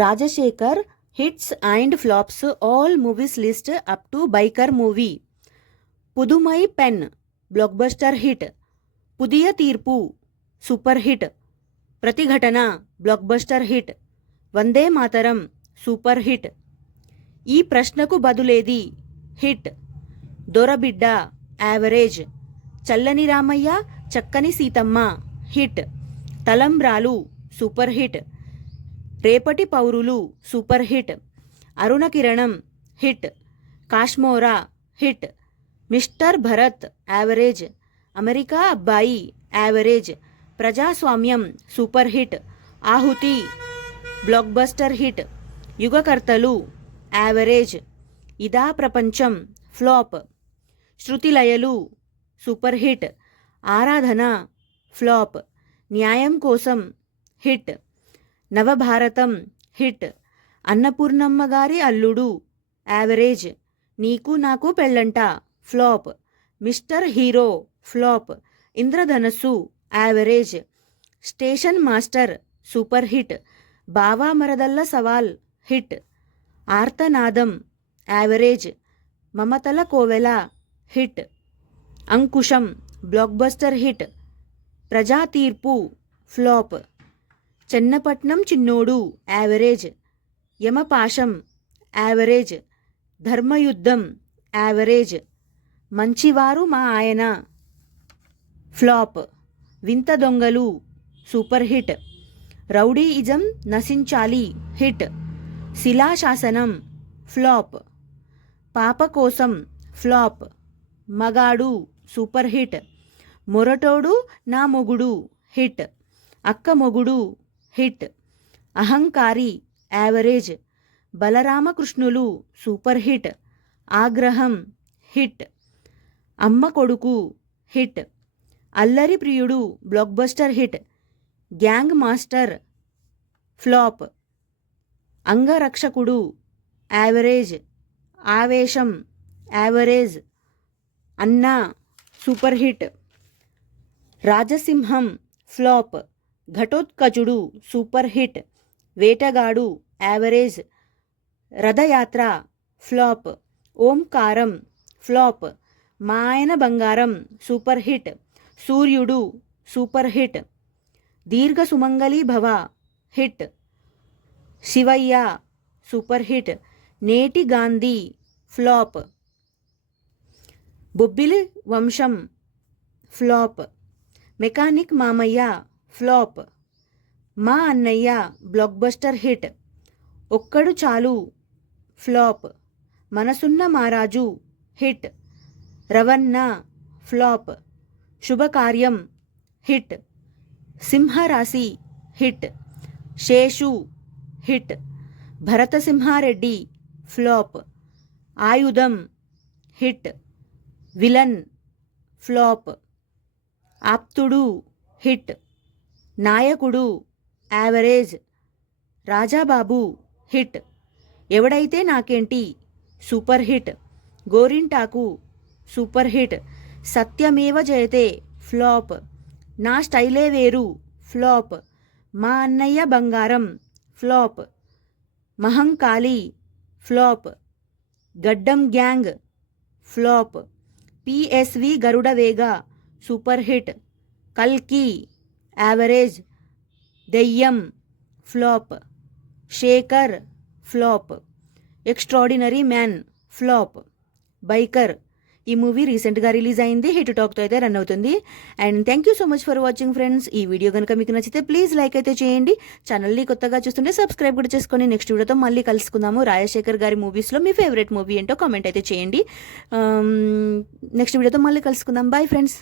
Rajasekhar hits and flops all movies list up to Biker movie. Pudhumai Penn blockbuster hit. Pudhiya Theerpu super hit. Pratighatana blockbuster hit. Vande Mataram super hit. Ee Prashnaku Baduledi hit. Dorabidda average. Challani Ramayya Chakkani Seethamma hit. Talambralu super hit. Repati Pourulu super hit. Arunakiranam hit. Kashmora hit. Mr Bharath average. America Abbayi average. Prajaswamyam super hit. Aahuti blockbuster hit. Yugakarthalu average. Idha Prapancham flop. Shruthilayalu super hit. ఆరాధన flop. న్యాయం కోసం hit. నవభారతం hit. అన్నపూర్ణమ్మ గారి అల్లుడు average. Neeku Naaku Pellanta flop. Mister hero flop. Indradhanassu average. Station master super hit. Bava Maradalla Saval hit. Aarthanadam average. Mamathala Kovela hit. Ankusam blockbuster hit. Praja Theerpu flop. Chennapatnam Chinnodu average. Yamapasam average. Dharmayuddham average. Manchivaru Maa Aayana flop. Vintha Dongalu super hit. Rowdyism Nasinchali hit. Silasasanam flop. Papa Kosam flop. మగాడు super hit. మొరటోడు నా మొగుడు hit. Akka Mogudu hit. Ahankari average. Balaramakrishnulu super hit. Aagraham hit. Amma Koduku hit. Allari Priyudu blockbuster hit. Gang master flop. Angarakshakudu average. Aavesam average. Anna super hit. Rajasimham flop. Ghatothkachudu super hit. Vetagadu average. Rathayatra flop. Omkaram flop. Mayana Bangaram super hit. Suryudu super hit. Deergha Sumangali భవ hit. Shivayya super hit. నేటి Gandhi flop. Bobbili వంశం flop. Mechanic మామయ్య flop. Maa అన్నయ్య block buster hit. ఒక్కడు Chalu flop. Manasunna Maaraju hit. Ravanna flop. Subhakaryam hit. Simharasi hit. Seshu hit. Bharatasimhareddy flop. Ayudham hit. Villain flop. Aaptudu hit. Nayakudu average. Rajababu hit. Evadaithe Nakenti super hit. Gorintaku super hit. Satyameva Jayate flop. నా స్టైలే వేరు flop. Maa Annayya Bangaram flop. Mahankali flop. Gaddam gang flop. PSV Garuda Vega super hit. కల్కి average. Deyyam flop. Shekar flop. Extraordinary man flop. Biker ఈ movie రీసెంట్గా release అయింది. Hit టాక్తో అయితే run అవుతుంది. And thank you so much for watching friends. ఈ వీడియో కనుక మీకు నచ్చితే ప్లీజ్ లైక్ అయితే చేయండి. ఛానల్ని కొత్తగా చూస్తుంటే సబ్స్క్రైబ్ కూడా చేసుకొని నెక్స్ట్ వీడియోతో మళ్ళీ కలుసుకుందాము. రాజశేఖర్ గారి మూవీస్లో మీ ఫేవరెట్ మూవీ ఏంటో కామెంట్ అయితే చేయండి. నెక్స్ట్ వీడియోతో మళ్ళీ కలుసుకుందాం. Bye friends.